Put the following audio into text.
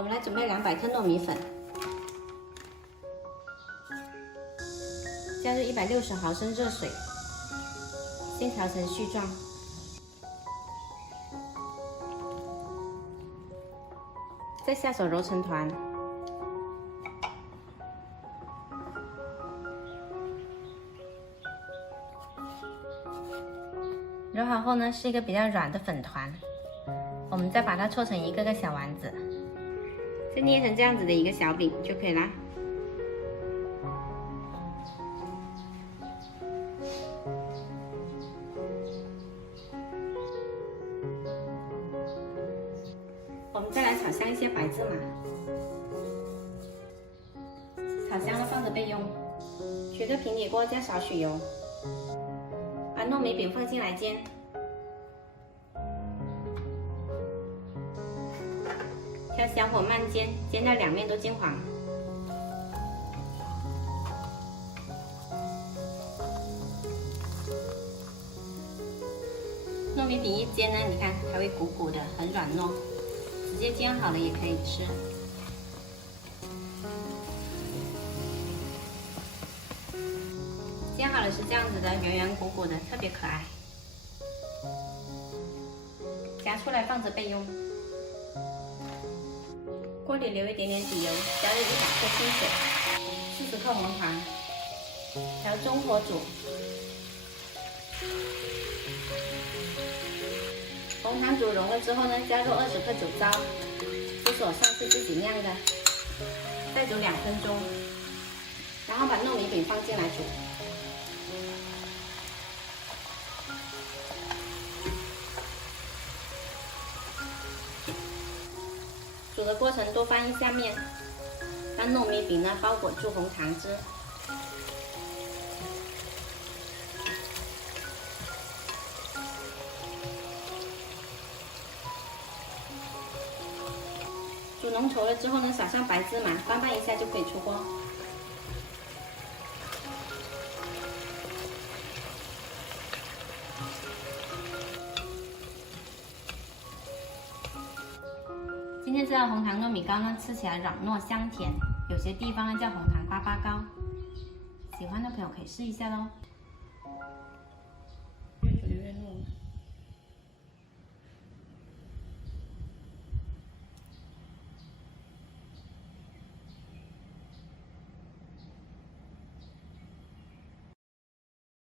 我们来准备200克糯米粉，加入160毫升热水，先调成絮状，再下手揉成团。揉好后呢，是一个比较软的粉团，我们再把它搓成一个个小丸子，再捏成这样子的一个小饼就可以啦。我们再来炒香一些白芝麻，炒香了放着备用。取个平底锅，加少许油，把糯米饼放进来煎。调小火慢煎，煎到2面都金黄。糯米饼一煎呢，你看它会鼓鼓的，很软糯，直接煎好了也可以吃。煎好了是这样子的，圆圆鼓鼓的，特别可爱。夹出来放着备用。锅里留一点点底油，加入100克清水，40克红糖，调中火煮。红糖煮融了之后呢，加入20克酒糟，就是我上次自己酿的，再煮2分钟，然后把糯米饼放进来煮。煮的过程多翻一下面，让糯米饼呢包裹住红糖汁。煮浓稠了之后呢，撒上白芝麻，翻拌一下就可以出锅。今天这道红糖糯米糕呢，吃起来软糯香甜，有些地方呢叫红糖粑粑糕，喜欢的朋友可以试一下喽。